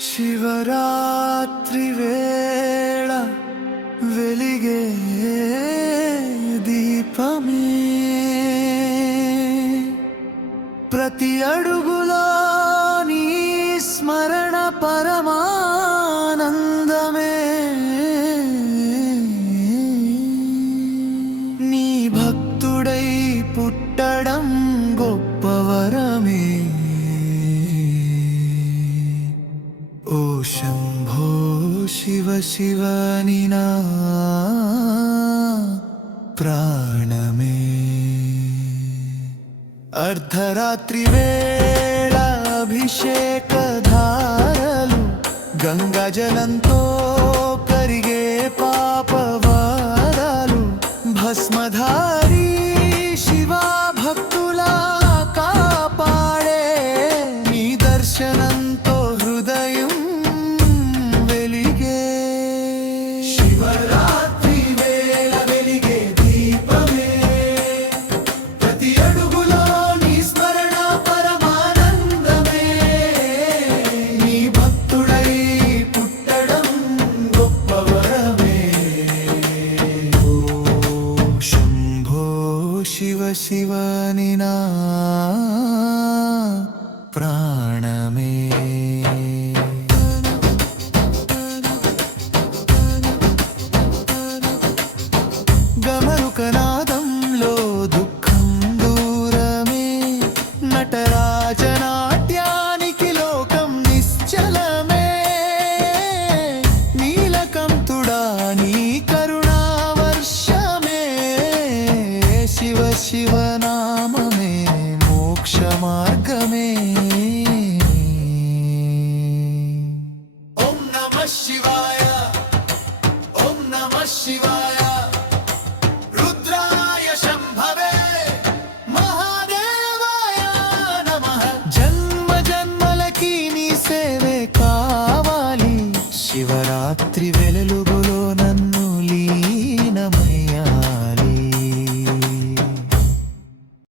శివరాత్రి వేళ వెలిగే దీపమే. ప్రతి అడుగులో నీ స్మరణ పరమానందమే. నీ భక్తుడై పుట్టడం ఓ శంభో శివ శివని నా ప్రాణమే. అర్ధరాత్రి ಶಿವನಿನಾ शिव शिव नाम मे मोक्ष मार्ग मे ओम नमः शिवाय ओम नमः शिवाय।